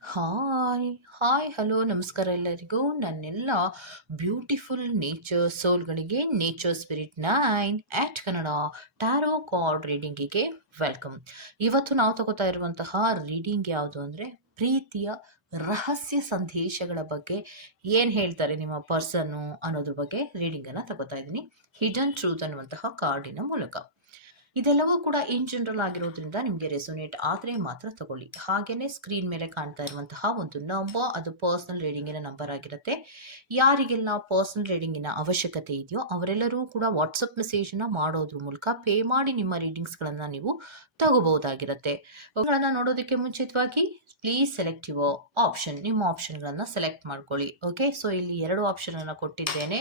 Hi hi hello ನಮಸ್ಕಾರ ಎಲ್ಲರಿಗೂ. ನನ್ನೆಲ್ಲ beautiful nature ಸೋಲ್ಗಳಿಗೆ nature spirit nine eight Kannada tarot card ರೀಡಿಂಗಿಗೆ welcome ಇವತ್ತು ನಾವು ತಗೋತಾ ಇರುವಂತಹ ರೀಡಿಂಗ್ ಯಾವುದು ಅಂದರೆ ಪ್ರೀತಿಯ ರಹಸ್ಯ ಸಂದೇಶಗಳ ಬಗ್ಗೆ ಏನು ಹೇಳ್ತಾರೆ ನಿಮ್ಮ ಪರ್ಸನ್ನು ಅನ್ನೋದ್ರ ಬಗ್ಗೆ ರೀಡಿಂಗನ್ನು ತಗೋತಾ ಇದ್ದೀನಿ. ಹಿಡನ್ ಟ್ರೂತ್ ಅನ್ನುವಂತಹ ಕಾರ್ಡಿನ ಮೂಲಕ. ಇದೆಲ್ಲವೂ ಕೂಡ ಇನ್ ಜನರಲ್ ಆಗಿರೋದ್ರಿಂದ ನಿಮಗೆ ರೆಸೊನೇಟ್ ಆದರೆ ಮಾತ್ರ ತಗೊಳ್ಳಿ. ಹಾಗೇನೆ ಸ್ಕ್ರೀನ್ ಮೇಲೆ ಕಾಣ್ತಾ ಇರುವಂತಹ ಒಂದು ನಂಬರ್ ಅದು ಪರ್ಸನಲ್ ರೀಡಿಂಗಿನ ನಂಬರ್ ಆಗಿರುತ್ತೆ. ಯಾರಿಗೆಲ್ಲ ಪರ್ಸನಲ್ ರೀಡಿಂಗಿನ ಅವಶ್ಯಕತೆ ಇದೆಯೋ ಅವರೆಲ್ಲರೂ ಕೂಡ ವಾಟ್ಸಪ್ ಮೆಸೇಜ್ನ ಮಾಡೋದ್ರ ಮೂಲಕ ಪೇ ಮಾಡಿ ನಿಮ್ಮ ರೀಡಿಂಗ್ಸ್ಗಳನ್ನು ನೀವು ತಗೋಬಹುದಾಗಿರುತ್ತೆ. ಅವುಗಳನ್ನು ನೋಡೋದಕ್ಕೆ ಮುಂಚಿತವಾಗಿ ಪ್ಲೀಸ್ ಸೆಲೆಕ್ಟ್ ಆಪ್ಷನ್ ನಿಮ್ಮ ಆಪ್ಷನ್ಗಳನ್ನು ಸೆಲೆಕ್ಟ್ ಮಾಡ್ಕೊಳ್ಳಿ. ಓಕೆ ಸೊ ಇಲ್ಲಿ ಎರಡು ಆಪ್ಷನ್ ಅನ್ನು ಕೊಟ್ಟಿದ್ದೇನೆ.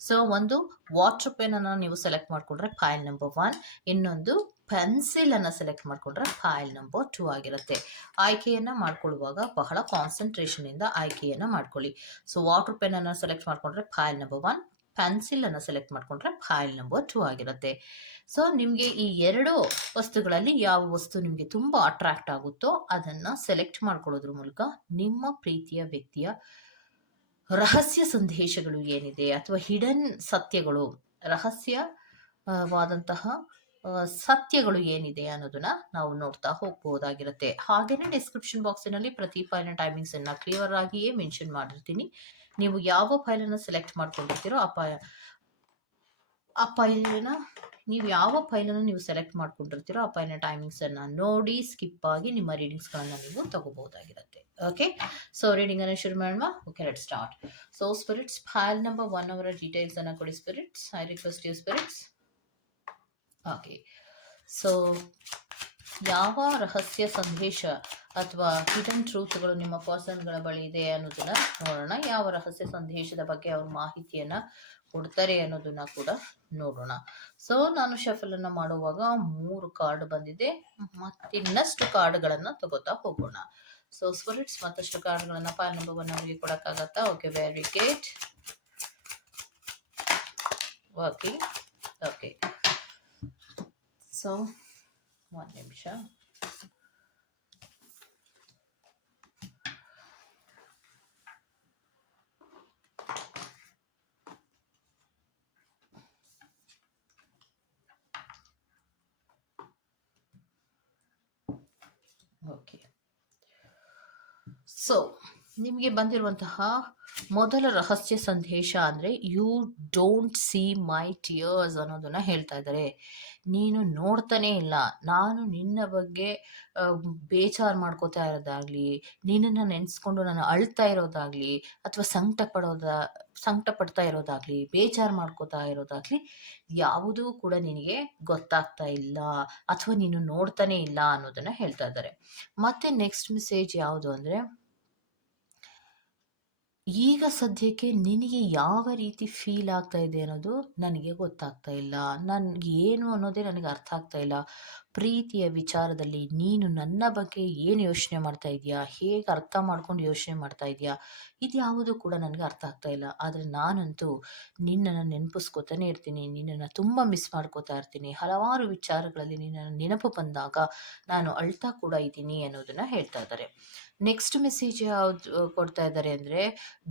ಸೊ ಒಂದು ವಾಟರ್ ಪೆನ್ ಅನ್ನು ನೀವು ಸೆಲೆಕ್ಟ್ ಮಾಡಿಕೊಂಡ್ರೆ ಫೈಲ್ ನಂಬರ್ ಒನ್ ಇನ್ನೊಂದು ಪೆನ್ಸಿಲ್ ಅನ್ನು ಸೆಲೆಕ್ಟ್ ಮಾಡಿಕೊಂಡ್ರೆ ಫೈಲ್ ನಂಬರ್ ಟೂ ಆಗಿರುತ್ತೆ. ಆಯ್ಕೆಯನ್ನು ಮಾಡ್ಕೊಳ್ಳುವಾಗ ಬಹಳ ಕಾನ್ಸಂಟ್ರೇಷನ್ ಇಂದ ಆಯ್ಕೆಯನ್ನ ಮಾಡ್ಕೊಳ್ಳಿ. ಸೊ ವಾಟರ್ ಪೆನ್ ಅನ್ನು ಸೆಲೆಕ್ಟ್ ಮಾಡಿಕೊಂಡ್ರೆ ಫೈಲ್ ನಂಬರ್ ಒನ್ ಪೆನ್ಸಿಲ್ ಅನ್ನು ಸೆಲೆಕ್ಟ್ ಮಾಡಿಕೊಂಡ್ರೆ ಫೈಲ್ ನಂಬರ್ ಟೂ ಆಗಿರುತ್ತೆ. ಸೊ ನಿಮಗೆ ಈ ಎರಡು ವಸ್ತುಗಳಲ್ಲಿ ಯಾವ ವಸ್ತು ನಿಮಗೆ ತುಂಬ ಅಟ್ರಾಕ್ಟ್ ಆಗುತ್ತೋ ಅದನ್ನು ಸೆಲೆಕ್ಟ್ ಮಾಡ್ಕೊಳ್ಳೋದ್ರ ಮೂಲಕ ನಿಮ್ಮ ಪ್ರೀತಿಯ ವ್ಯಕ್ತಿಯ ರಹಸ್ಯ ಸಂದೇಶಗಳು ಏನಿದೆ ಅಥವಾ ಹಿಡನ್ ಸತ್ಯಗಳು, ರಹಸ್ಯವಾದಂತಹ ಸತ್ಯಗಳು ಏನಿದೆ ಅನ್ನೋದನ್ನ ನಾವು ನೋಡ್ತಾ ಹೋಗ್ಬೋದಾಗಿರುತ್ತೆ ಹಾಗೇನೆ ಡಿಸ್ಕ್ರಿಪ್ಷನ್ ಬಾಕ್ಸಿನಲ್ಲಿ ಪ್ರತಿ ಫೈಲ್ನ ಟೈಮಿಂಗ್ಸ್ ಅನ್ನ ಕ್ಲಿಯರ್ ಆಗಿಯೇ ಮೆನ್ಷನ್ ಮಾಡಿರ್ತೀನಿ. ನೀವು ಯಾವ ಫೈಲನ್ನು ಸೆಲೆಕ್ಟ್ ಮಾಡ್ಕೊಂಡಿರ್ತೀರೋ ಆ ಫೈ ಆ ಫೈಲಿನ ನೀವು ಯಾವ ಫೈಲನ್ನು ನೀವು ಸೆಲೆಕ್ಟ್ ಮಾಡ್ಕೊಂಡಿರ್ತೀರೋ ಆ ಫೈಲ್ನ ಟೈಮಿಂಗ್ಸ್ ಅನ್ನ ನೋಡಿ ಸ್ಕಿಪ್ ಆಗಿ ನಿಮ್ಮ ರೀಡಿಂಗ್ಸ್ಗಳನ್ನು ನೀವು ತಗೋಬಹುದಾಗಿರುತ್ತೆ. ಓಕೆ ಸೊ ರೀಡಿಂಗ್ ಅನ್ನು ಶುರು ಮಾಡೋಣ. Okay let start so spirits pile number one ಅವರ ಡೀಟೇಲ್ಸ್ ಅನ್ನ ಕೊಡಿ spirits I request you spirits okay so ಯಾವ ರಹಸ್ಯ ಸಂದೇಶ ಅಥವಾ ಹಿಡನ್ ಟ್ರೂತ್ಗಳು ನಿಮ್ಮ ಪರ್ಸನ್ಗಳ ಬಳಿ ಇದೆ ಅನ್ನೋದನ್ನ ನೋಡೋಣ. ಯಾವ ರಹಸ್ಯ ಸಂದೇಶದ ಬಗ್ಗೆ ಅವ್ರ ಮಾಹಿತಿಯನ್ನ ಕೊಡ್ತಾರೆ ಅನ್ನೋದನ್ನ ಕೂಡ ನೋಡೋಣ. ಸೊ ನಾನು ಶಫಲ್ ಅನ್ನ ಮಾಡುವಾಗ ಮೂರು ಕಾರ್ಡ್ ಬಂದಿದೆ. ಮತ್ತಿನ್ನಷ್ಟು ಕಾರ್ಡ್ಗಳನ್ನ ತಗೋತಾ ಹೋಗೋಣ. ಸೊ ಸ್ಪಿರಿಟ್ಸ್ ಮತ್ತಷ್ಟು ಕಾರ್ಡ್ಗಳನ್ನ ಫೈಲ್ ನಂಬರ್ ಅವರಿಗೆ ಕೊಡಕ್ಕಾಗತ್ತಾ? Okay very great okay so ಒಂದು ನಿಮಿಷ. ಓಕೆ ಸೊ ನಿಮಗೆ ಬಂದಿರುವಂತಹ ಮೊದಲ ರಹಸ್ಯ ಸಂದೇಶ ಅಂದರೆ you don't see my tears ಅನ್ನೋದನ್ನ ಹೇಳ್ತಾ ಇದ್ದಾರೆ. ನೀನು ನೋಡ್ತಾನೇ ಇಲ್ಲ. ನಾನು ನಿನ್ನ ಬಗ್ಗೆ ಬೇಜಾರು ಮಾಡ್ಕೋತಾ ಇರೋದಾಗ್ಲಿ, ನಿನ್ನನ್ನು ನೆನೆಸ್ಕೊಂಡು ನಾನು ಅಳ್ತಾ ಇರೋದಾಗ್ಲಿ, ಅಥವಾ ಸಂಕಟ ಪಡೋದ, ಸಂಕಟ ಪಡ್ತಾ ಇರೋದಾಗ್ಲಿ, ಬೇಜಾರು ಮಾಡ್ಕೋತಾ ಇರೋದಾಗ್ಲಿ, ಯಾವುದೂ ಕೂಡ ನಿನಗೆ ಗೊತ್ತಾಗ್ತಾ ಇಲ್ಲ. ಅಥವಾ ನೀನು ನೋಡ್ತಾನೇ ಇಲ್ಲ ಅನ್ನೋದನ್ನ ಹೇಳ್ತಾ ಇದ್ದಾರೆ. ಮತ್ತೆ ನೆಕ್ಸ್ಟ್ ಮೆಸೇಜ್ ಯಾವುದು ಅಂದರೆ ಈಗ ಸದ್ಯಕ್ಕೆ ನಿನಗೆ ಯಾವ ರೀತಿ ಫೀಲ್ ಆಗ್ತಾ ಇದೆ ಅನ್ನೋದು ನನಗೆ ಗೊತ್ತಾಗ್ತಾ ಇಲ್ಲ. ನನ್ಗೆ ಏನು ಅನ್ನೋದೇ ನನಗೆ ಅರ್ಥ ಆಗ್ತಾ ಇಲ್ಲ. ಪ್ರೀತಿಯ ವಿಚಾರದಲ್ಲಿ ನೀನು ನನ್ನ ಬಗ್ಗೆ ಏನು ಯೋಚನೆ ಮಾಡ್ತಾ ಇದೆಯಾ? ಹೇಗೆ ಅರ್ಥ ಮಾಡ್ಕೊಂಡು ಯೋಚನೆ ಮಾಡ್ತಾ ಇದೆಯಾ? ಇದು ಯಾವುದು ಕೂಡ ನನಗೆ ಅರ್ಥ ಆಗ್ತಾ ಇಲ್ಲ. ಆದರೆ ನಾನಂತೂ ನಿನ್ನನ್ನು ನೆನಪಿಸ್ಕೋತಾನೆ ಇರ್ತೀನಿ. ನಿನ್ನನ್ನು ತುಂಬ ಮಿಸ್ ಮಾಡ್ಕೋತಾ ಇರ್ತೀನಿ. ಹಲವಾರು ವಿಚಾರಗಳಲ್ಲಿ ನಿನ್ನ ನೆನಪು ಬಂದಾಗ ನಾನು ಅಳ್ತಾ ಕೂಡ ಇದ್ದೀನಿ ಅನ್ನೋದನ್ನು ಹೇಳ್ತಾ ಇದ್ದಾರೆ. ನೆಕ್ಸ್ಟ್ ಮೆಸೇಜ್ ಯಾವುದು ಕೊಡ್ತಾ ಇದ್ದಾರೆ ಅಂದರೆ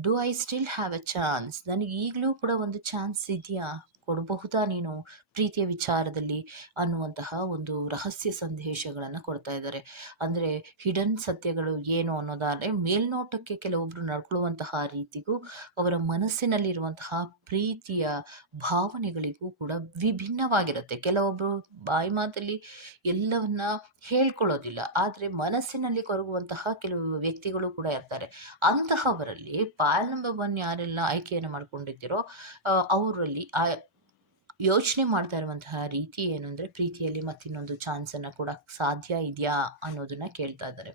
do I still have a chance ನನಗೆ ಈಗಲೂ ಕೂಡ ಒಂದು ಚಾನ್ಸ್ ಇದೆಯಾ? ಕೊಡಬಹುದಾ ನೀನು? ಪ್ರೀತಿಯ ವಿಚಾರದಲ್ಲಿ ಅನ್ನುವಂತಹ ಒಂದು ರಹಸ್ಯ ಸಂದೇಶಗಳನ್ನು ಕೊಡ್ತಾ ಇದ್ದಾರೆ. ಅಂದರೆ ಹಿಡನ್ ಸತ್ಯಗಳು ಏನು ಅನ್ನೋದಾದರೆ ಮೇಲ್ನೋಟಕ್ಕೆ ಕೆಲವೊಬ್ಬರು ನಡ್ಕೊಳ್ಳುವಂತಹ ರೀತಿಗೂ ಅವರ ಮನಸ್ಸಿನಲ್ಲಿರುವಂತಹ ಪ್ರೀತಿಯ ಭಾವನೆಗಳಿಗೂ ಕೂಡ ವಿಭಿನ್ನವಾಗಿರುತ್ತೆ. ಕೆಲವೊಬ್ಬರು ಬಾಯಿ ಮಾತಲ್ಲಿ ಎಲ್ಲವನ್ನ ಹೇಳ್ಕೊಳ್ಳೋದಿಲ್ಲ, ಆದರೆ ಮನಸ್ಸಿನಲ್ಲಿ ಕೊರಗುವಂತಹ ಕೆಲವು ವ್ಯಕ್ತಿಗಳು ಕೂಡ ಇರ್ತಾರೆ. ಅಂತಹವರಲ್ಲಿ ಪಾಲ್ ನಂಬರ್ ಒನ್ ಯಾರೆಲ್ಲ ಆಯ್ಕೆಯನ್ನು ಮಾಡ್ಕೊಂಡಿದ್ದೀರೋ ಅವರಲ್ಲಿ ಆ ಯೋಚನೆ ಮಾಡ್ತಾ ಇರುವಂತಹ ರೀತಿ ಏನು ಅಂದರೆ ಪ್ರೀತಿಯಲ್ಲಿ ಮತ್ತಿನ್ನೊಂದು ಚಾನ್ಸನ್ನು ಕೂಡ ಸಾಧ್ಯ ಇದೆಯಾ ಅನ್ನೋದನ್ನ ಕೇಳ್ತಾ ಇದ್ದಾರೆ.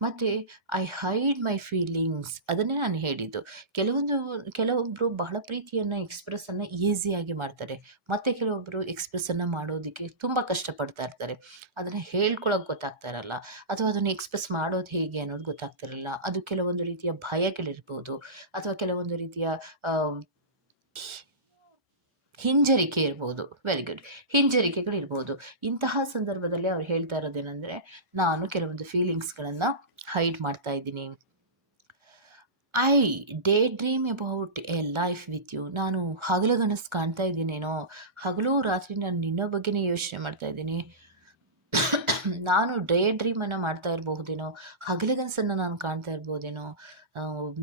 ಮತ್ತು ಐ ಹೈಡ್ ಮೈ ಫೀಲಿಂಗ್ಸ್ ಅದನ್ನೇ ನಾನು ಹೇಳಿದ್ದು. ಕೆಲವೊಂದು ಕೆಲವೊಬ್ಬರು ಬಹಳ ಪ್ರೀತಿಯನ್ನು ಎಕ್ಸ್ಪ್ರೆಸ್ಸನ್ನು ಈಸಿಯಾಗಿ ಮಾಡ್ತಾರೆ. ಮತ್ತು ಕೆಲವೊಬ್ಬರು ಎಕ್ಸ್ಪ್ರೆಸ್ಸನ್ನು ಮಾಡೋದಕ್ಕೆ ತುಂಬ ಕಷ್ಟಪಡ್ತಾ ಇರ್ತಾರೆ. ಅದನ್ನು ಹೇಳ್ಕೊಳಕ್ಕೆ ಗೊತ್ತಾಗ್ತಾ ಇರಲ್ಲ. ಅಥವಾ ಅದನ್ನು ಎಕ್ಸ್ಪ್ರೆಸ್ ಮಾಡೋದು ಹೇಗೆ ಅನ್ನೋದು ಗೊತ್ತಾಗ್ತಿರಲ್ಲ ಅದು ಕೆಲವೊಂದು ರೀತಿಯ ಭಯಗಳಿರ್ಬೋದು. ಅಥವಾ ಕೆಲವೊಂದು ರೀತಿಯ ಹಿಂಜರಿಕೆ ಇರ್ಬೋದು. ವೆರಿ ಗುಡ್ ಹಿಂಜರಿಕೆಗಳು ಇರ್ಬೋದು. ಇಂತಹ ಸಂದರ್ಭದಲ್ಲಿ ಅವ್ರು ಹೇಳ್ತಾ ಇರೋದೇನೆಂದರೆ, ನಾನು ಕೆಲವೊಂದು ಫೀಲಿಂಗ್ಸ್ಗಳನ್ನು ಹೈಡ್ ಮಾಡ್ತಾ ಇದ್ದೀನಿ. I daydream about a life with you ನಾನು ಹಗಲು ಕನಸು ಕಾಣ್ತಾ ಇದ್ದೀನೇನೋ, ಹಗಲು ರಾತ್ರಿ ನಾನು ನಿನ್ನ ಬಗ್ಗೆನೇ ಯೋಚನೆ ಮಾಡ್ತಾ ಇದ್ದೀನಿ. ನಾನು ಡೇ ಡ್ರೀಮನ್ನು ಮಾಡ್ತಾ ಇರಬಹುದೇನೋ, ಹಗಲುಗನಸನ್ನು ನಾನು ಕಾಣ್ತಾ ಇರ್ಬೋದೇನೋ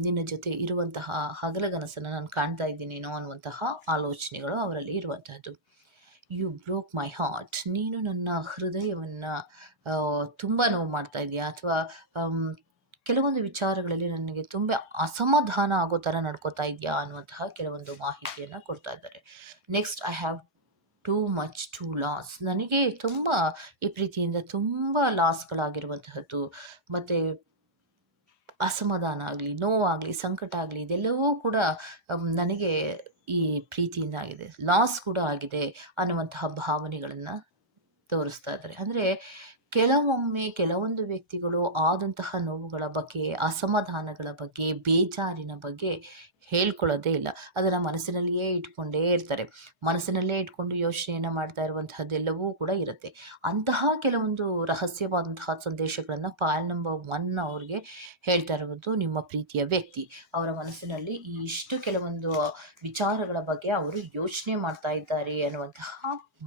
ನಿನ್ನ ಜೊತೆ ಇರುವಂತಹ ಹಗಲಗನಸನ್ನು ನಾನು ಕಾಣ್ತಾ ಇದ್ದೀನೇನೋ ಅನ್ನುವಂತಹ ಆಲೋಚನೆಗಳು ಅವರಲ್ಲಿ ಇರುವಂತಹದ್ದು. ಯು ಬ್ರೋಕ್ ಮೈ ಹಾರ್ಟ್ ನೀನು ನನ್ನ ಹೃದಯವನ್ನು ತುಂಬ ನೋವು ಮಾಡ್ತಾ ಇದೆಯಾ ಅಥವಾ ಕೆಲವೊಂದು ವಿಚಾರಗಳಲ್ಲಿ ನನಗೆ ತುಂಬ ಅಸಮಾಧಾನ ಆಗೋ ಥರ ನಡ್ಕೋತಾ ಇದೆಯಾ ಅನ್ನುವಂತಹ ಕೆಲವೊಂದು ಮಾಹಿತಿಯನ್ನು ಕೊಡ್ತಾ ಇದ್ದಾರೆ. Next I have too much to loss ನನಗೆ ತುಂಬ ಈ ಪ್ರೀತಿಯಿಂದ ತುಂಬ ಲಾಸ್ಗಳಾಗಿರುವಂತಹದ್ದು ಮತ್ತು ಅಸಮಾಧಾನ ಆಗಲಿ, ನೋವಾಗಲಿ, ಸಂಕಟ ಆಗಲಿ, ಇದೆಲ್ಲವೂ ಕೂಡ ನನಗೆ ಈ ಪ್ರೀತಿಯಿಂದ ಆಗಿದೆ. ಲಾಸ್ ಕೂಡ ಆಗಿದೆ ಅನ್ನುವಂತಹ ಭಾವನೆಗಳನ್ನು ತೋರಿಸ್ತಾ ಇದ್ದಾರೆ. ಅಂದರೆ ಕೆಲವೊಮ್ಮೆ ಕೆಲವೊಂದು ವ್ಯಕ್ತಿಗಳು ಆದಂತಹ ನೋವುಗಳ ಬಗ್ಗೆ, ಅಸಮಾಧಾನಗಳ ಬಗ್ಗೆ, ಬೇಜಾರಿನ ಬಗ್ಗೆ ಹೇಳ್ಕೊಳ್ಳೋದೇ ಇಲ್ಲ. ಅದನ್ನು ಮನಸ್ಸಿನಲ್ಲಿಯೇ ಇಟ್ಕೊಂಡೇ ಇರ್ತಾರೆ. ಮನಸ್ಸಿನಲ್ಲೇ ಇಟ್ಕೊಂಡು ಯೋಚನೆಯನ್ನು ಮಾಡ್ತಾ ಇರುವಂತಹದ್ದೆಲ್ಲವೂ ಕೂಡ ಇರುತ್ತೆ. ಅಂತಹ ಕೆಲವೊಂದು ರಹಸ್ಯವಾದಂತಹ ಸಂದೇಶಗಳನ್ನು ಫೈಲ್ ನಂಬರ್ ಒನ್ ಅವ್ರಿಗೆ ಹೇಳ್ತಾ ಇರುವುದು ನಿಮ್ಮ ಪ್ರೀತಿಯ ವ್ಯಕ್ತಿ. ಅವರ ಮನಸ್ಸಿನಲ್ಲಿ ಈ ಇಷ್ಟು ಕೆಲವೊಂದು ವಿಚಾರಗಳ ಬಗ್ಗೆ ಅವರು ಯೋಚನೆ ಮಾಡ್ತಾ ಇದ್ದಾರೆ ಅನ್ನುವಂತಹ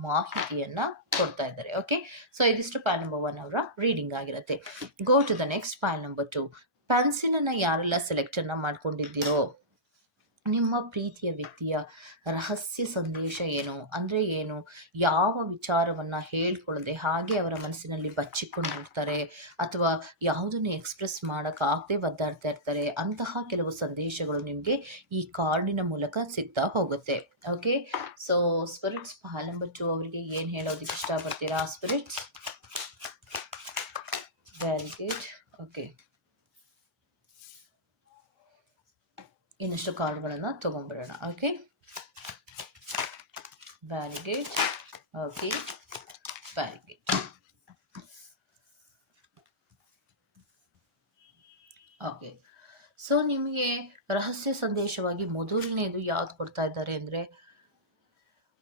ಮಾಹಿತಿಯನ್ನ ಕೊಡ್ತಾ ಇದ್ದಾರೆ. ಓಕೆ ಸೊ ಇದಿಷ್ಟು ಪ್ಯಾಲ್ ನಂಬರ್ ಒನ್ ಅವರ ರೀಡಿಂಗ್ ಆಗಿರುತ್ತೆ. Go to the next pile number two ಪೆನ್ಸಿಲನ್ನು ಯಾರೆಲ್ಲ ಸೆಲೆಕ್ಟ್ ಅನ್ನ ಮಾಡ್ಕೊಂಡಿದ್ದೀರೋ ನಿಮ್ಮ ಪ್ರೀತಿಯ ವ್ಯಕ್ತಿಯ ರಹಸ್ಯ ಸಂದೇಶ ಏನು? ಅಂದರೆ ಏನು? ಯಾವ ವಿಚಾರವನ್ನು ಹೇಳ್ಕೊಳ್ಳದೆ ಹಾಗೆ ಅವರ ಮನಸ್ಸಿನಲ್ಲಿ ಬಚ್ಚಿಕೊಂಡಿರ್ತಾರೆ ಅಥವಾ ಯಾವುದನ್ನು ಎಕ್ಸ್ಪ್ರೆಸ್ ಮಾಡೋಕ್ಕಾಗದೆ ಒದ್ದಾಡ್ತಾ ಇರ್ತಾರೆ? ಅಂತಹ ಕೆಲವು ಸಂದೇಶಗಳು ನಿಮಗೆ ಈ ಕಾರ್ಡಿನ ಮೂಲಕ ಸಿಗ್ತಾ ಹೋಗುತ್ತೆ. ಓಕೆ ಸೊ ಸ್ಪಿರಿಟ್ಸ್ ಪಾಲಂಬಚ್ಚು, ಅವರಿಗೆ ಏನು ಹೇಳೋದಕ್ಕೆ ಇಷ್ಟಪಡ್ತೀರಾ? ಸ್ಪಿರಿಟ್ಸ್ ವೆರಿ ಗುಡ್ ಓಕೆ ಇನ್ನಷ್ಟು ಕಾರ್ಡ್ಗಳನ್ನು ತೊಗೊಂಡ್ಬಿಡೋಣ. Okay very great okay very great okay so ನಿಮಗೆ ರಹಸ್ಯ ಸಂದೇಶವಾಗಿ ಮೊದಲನೇದು ಯಾವ್ದು ಕೊಡ್ತಾ ಇದ್ದಾರೆ ಅಂದರೆ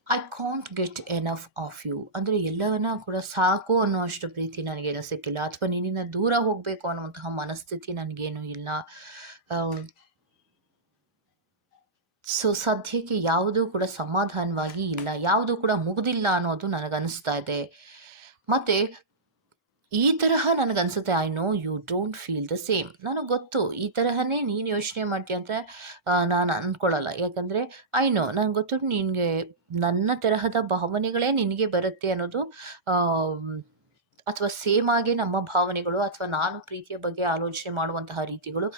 I can't get enough of you ಅಂದರೆ ಎಲ್ಲವನ್ನ ಕೂಡ ಸಾಕು ಅನ್ನುವಷ್ಟು ಪ್ರೀತಿ ನನಗೇನು ಸಿಕ್ಕಿಲ್ಲ. ಅಥವಾ ನಿನ್ನಿಂದ ದೂರ ಹೋಗಬೇಕು ಅನ್ನುವಂತಹ ಮನಸ್ಥಿತಿ ನನಗೇನು ಇಲ್ಲ. ಸೊ ಸದ್ಯಕ್ಕೆ ಯಾವುದೂ ಕೂಡ ಸಮಾಧಾನವಾಗಿ ಇಲ್ಲ. ಯಾವುದೂ ಕೂಡ ಮುಗಿದಿಲ್ಲ ಅನ್ನೋದು ನನಗನ್ನಿಸ್ತಾ ಇದೆ. ಮತ್ತು ಈ ತರಹ ನನಗನ್ಸುತ್ತೆ I know you don't feel the same ನನಗೆ ಗೊತ್ತು, ಈ ತರಹನೇ ನೀನು ಯೋಚನೆ ಮಾಡ್ತೀಯ ಅಂತ ನಾನು ಅಂದ್ಕೊಳ್ಳಲ್ಲ ಯಾಕಂದರೆ ಐ ನೋ ನನಗೆ ಗೊತ್ತು ನಿನಗೆ, ನನ್ನ ತರಹದ ಭಾವನೆಗಳೇ ನಿನಗೆ ಬರುತ್ತೆ ಅನ್ನೋದು ಅಥವಾ ಸೇಮ್ ಆಗಿ ನಮ್ಮ ಭಾವನೆಗಳು, ಅಥವಾ ನಾನು ಪ್ರೀತಿಯ ಬಗ್ಗೆ ಆಲೋಚನೆ ಮಾಡುವಂತಹ ರೀತಿಗಳು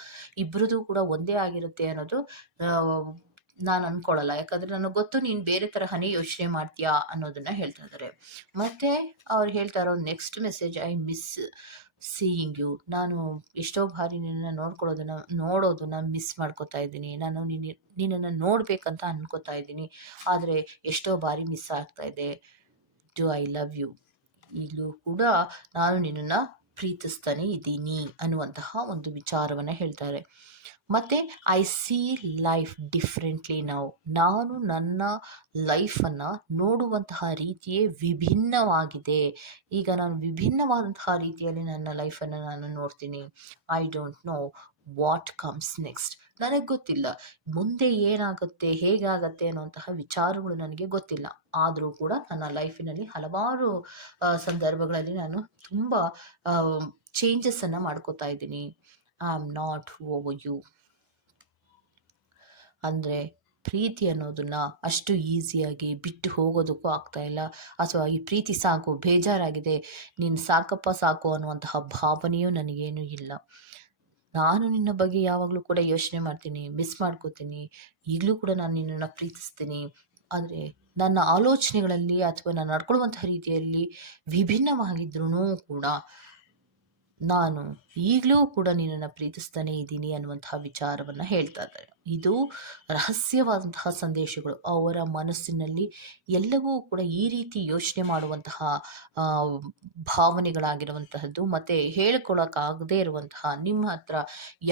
ಇಬ್ಬರದು ಕೂಡ ಒಂದೇ ಆಗಿರುತ್ತೆ ಅನ್ನೋದು ನಾನು ಅನ್ಕೊಳ್ಳಲ್ಲ ಯಾಕಂದರೆ ನನಗೆ ಗೊತ್ತು ನೀನು ಬೇರೆ ತರಹನೇ ಯೋಚನೆ ಮಾಡ್ತೀಯಾ ಅನ್ನೋದನ್ನ ಹೇಳ್ತಾ ಇದ್ದಾರೆ ಮತ್ತು ಅವ್ರು ಹೇಳ್ತಾ ಇರೋ next message I miss seeing you ನಾನು ಎಷ್ಟೋ ಬಾರಿ ನಿನ್ನನ್ನು ನೋಡ್ಕೊಳ್ಳೋದನ್ನ, ನೋಡೋದನ್ನ ಮಿಸ್ ಮಾಡ್ಕೋತಾ ಇದ್ದೀನಿ. ನಾನು ನಿನ್ನ, ನಿನ್ನನ್ನು ನೋಡಬೇಕಂತ ಅನ್ಕೋತಾ ಇದ್ದೀನಿ. ಆದರೆ ಎಷ್ಟೋ ಬಾರಿ ಮಿಸ್ ಆಗ್ತಾ ಇದೆ. ಡು ಐ ಲವ್ ಯು ಇಲ್ಲೂ ಕೂಡ ನಾನು ನಿನ್ನನ್ನು ಪ್ರೀತಿಸ್ತಾನೆ ಇದ್ದೀನಿ ಅನ್ನುವಂತಹ ಒಂದು ವಿಚಾರವನ್ನು ಹೇಳ್ತಾರೆ ಮತ್ತು ಐ ಸಿ ಲೈಫ್ ಡಿಫ್ರೆಂಟ್ಲಿ ನಾವು ನಾನು ನನ್ನ ಲೈಫನ್ನು ನೋಡುವಂತಹ ರೀತಿಯೇ ವಿಭಿನ್ನವಾಗಿದೆ. ಈಗ ನಾನು ವಿಭಿನ್ನವಾದಂತಹ ರೀತಿಯಲ್ಲಿ ನನ್ನ ಲೈಫನ್ನು ನಾನು ನೋಡ್ತೀನಿ. I don't know what comes next ನನಗೆ ಗೊತ್ತಿಲ್ಲ. ಮುಂದೆ ಏನಾಗುತ್ತೆ, ಹೇಗಾಗತ್ತೆ ಅನ್ನುವಂತಹ ವಿಚಾರಗಳು ನನಗೆ ಗೊತ್ತಿಲ್ಲ. ಆದರೂ ಕೂಡ ನನ್ನ ಲೈಫಿನಲ್ಲಿ ಹಲವಾರು ಸಂದರ್ಭಗಳಲ್ಲಿ ನಾನು ತುಂಬ ಚೇಂಜಸ್ಸನ್ನು ಮಾಡ್ಕೋತಾ ಇದ್ದೀನಿ. ಆಮ್ ನಾಟ್ ಓವರ್ ಯು ಅಂದರೆ ಪ್ರೀತಿ ಅನ್ನೋದನ್ನ ಅಷ್ಟು ಈಸಿಯಾಗಿ ಬಿಟ್ಟು ಹೋಗೋದಕ್ಕೂ ಆಗ್ತಾ ಇಲ್ಲ. ಅಥವಾ ಈ ಪ್ರೀತಿ ಸಾಕು, ಬೇಜಾರಾಗಿದೆ, ನೀನು ಸಾಕಪ್ಪ ಸಾಕು ಅನ್ನುವಂತಹ ಭಾವನೆಯೂ ನನಗೇನು ಇಲ್ಲ. ನಾನು ನಿನ್ನ ಬಗ್ಗೆ ಯಾವಾಗಲೂ ಕೂಡ ಯೋಚನೆ ಮಾಡ್ತೀನಿ ಮಿಸ್ ಮಾಡ್ಕೋತೀನಿ, ಈಗಲೂ ಕೂಡ ನಾನು ನಿನ್ನನ್ನು ಪ್ರೀತಿಸ್ತೀನಿ. ಆದರೆ ನನ್ನ ಆಲೋಚನೆಗಳಲ್ಲಿ ಅಥವಾ ನಾನು ನಡ್ಕೊಳ್ಳುವಂತಹ ರೀತಿಯಲ್ಲಿ ವಿಭಿನ್ನವಾಗಿದ್ರೂ ಕೂಡ ನಾನು ಈಗಲೂ ಕೂಡ ನಿನ್ನನ್ನು ಪ್ರೀತಿಸ್ತಾನೆ ಇದ್ದೀನಿ ಅನ್ನುವಂತಹ ವಿಚಾರವನ್ನು ಹೇಳ್ತಾ ಇದ್ದಾರೆ ಇದು ರಹಸ್ಯವಾದಂತಹ ಸಂದೇಶಗಳು. ಅವರ ಮನಸ್ಸಿನಲ್ಲಿ ಎಲ್ಲವೂ ಕೂಡ ಈ ರೀತಿ ಯೋಚನೆ ಮಾಡುವಂತಹ ಭಾವನೆಗಳಾಗಿರುವಂತಹದ್ದು. ಮತ್ತು ಹೇಳ್ಕೊಳಕ್ಕಾಗದೇ ಇರುವಂತಹ, ನಿಮ್ಮ ಹತ್ರ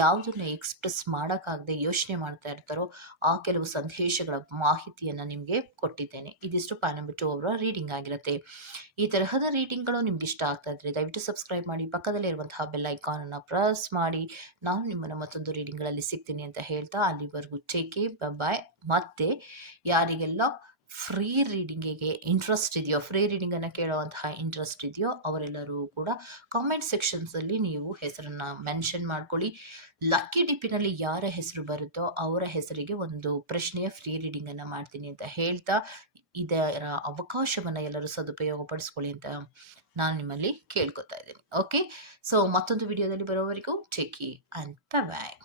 ಯಾವುದನ್ನು ಎಕ್ಸ್ಪ್ರೆಸ್ ಮಾಡೋಕ್ಕಾಗದೆ ಯೋಚನೆ ಮಾಡ್ತಾ ಇರ್ತಾರೋ, ಆ ಕೆಲವು ಸಂದೇಶಗಳ ಮಾಹಿತಿಯನ್ನು ನಿಮಗೆ ಕೊಟ್ಟಿದ್ದೇನೆ. ಇದಿಷ್ಟು ಪಾನಂಬಿಟ್ಟು ಅವರ ರೀಡಿಂಗ್ ಆಗಿರುತ್ತೆ. ಈ ತರಹದ ರೀಡಿಂಗ್ಗಳು ನಿಮ್ಗೆ ಇಷ್ಟ ಆಗ್ತಾ ಇದ್ರೆ ದಯವಿಟ್ಟು ಸಬ್ಸ್ಕ್ರೈಬ್ ಮಾಡಿ, ಪಕ್ಕದಲ್ಲಿರುವಂತಹ ಬೆಲ್ ಐಕಾನನ್ನು ಪ್ರೆಸ್ ಮಾಡಿ. ನಾನು ನಿಮ್ಮನ್ನು ಮತ್ತೊಂದು ರೀಡಿಂಗ್ಗಳಲ್ಲಿ ಸಿಗ್ತೀನಿ ಅಂತ ಹೇಳ್ತಾ ಅಲ್ಲಿವರೆಗೂ ಟೇಕೆ ಬಾಯ್ ಮತ್ತೆ ಯಾರಿಗೆಲ್ಲ ಫ್ರೀ ರೀಡಿಂಗಿಗೆ ಇಂಟ್ರೆಸ್ಟ್ ಇದೆಯೋ ಫ್ರೀ ರೀಡಿಂಗನ್ನು ಕೇಳುವಂತಹ ಇಂಟ್ರೆಸ್ಟ್ ಇದೆಯೋ, ಅವರೆಲ್ಲರೂ ಕೂಡ ಕಾಮೆಂಟ್ ಸೆಕ್ಷನ್ಸಲ್ಲಿ ನೀವು ಹೆಸರನ್ನು ಮೆನ್ಷನ್ ಮಾಡ್ಕೊಳ್ಳಿ. ಲಕ್ಕಿ ಡಿಪ್ಪಿನಲ್ಲಿ ಯಾರ ಹೆಸರು ಬರುತ್ತೋ ಅವರ ಹೆಸರಿಗೆ ಒಂದು ಪ್ರಶ್ನೆಯ ಫ್ರೀ ರೀಡಿಂಗನ್ನು ಮಾಡ್ತೀನಿ ಅಂತ ಹೇಳ್ತಾ, ಇದರ ಅವಕಾಶವನ್ನು ಎಲ್ಲರೂ ಸದುಪಯೋಗ ಪಡಿಸ್ಕೊಳ್ಳಿ ಅಂತ ನಾನು ನಿಮ್ಮಲ್ಲಿ ಕೇಳ್ಕೊತಾ ಇದ್ದೀನಿ. ಓಕೆ ಸೊ ಮತ್ತೊಂದು ವಿಡಿಯೋದಲ್ಲಿ ಬರೋವರೆಗೂ ಟೇಕ್ ಆ್ಯಂಡ್ ಬಾಯ್